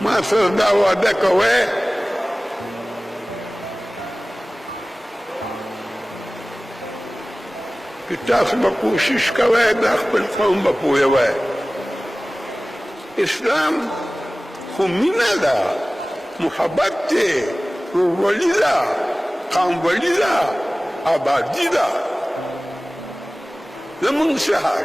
ما سره دا وعده کوئ چې تاسو به کوشش کوئ دا خپل قوم به پوهوئ. اسلام خو مینه ده، محبت دی، ورورولي ده، قومولي ده، آبادي ده. زمونږ څه حال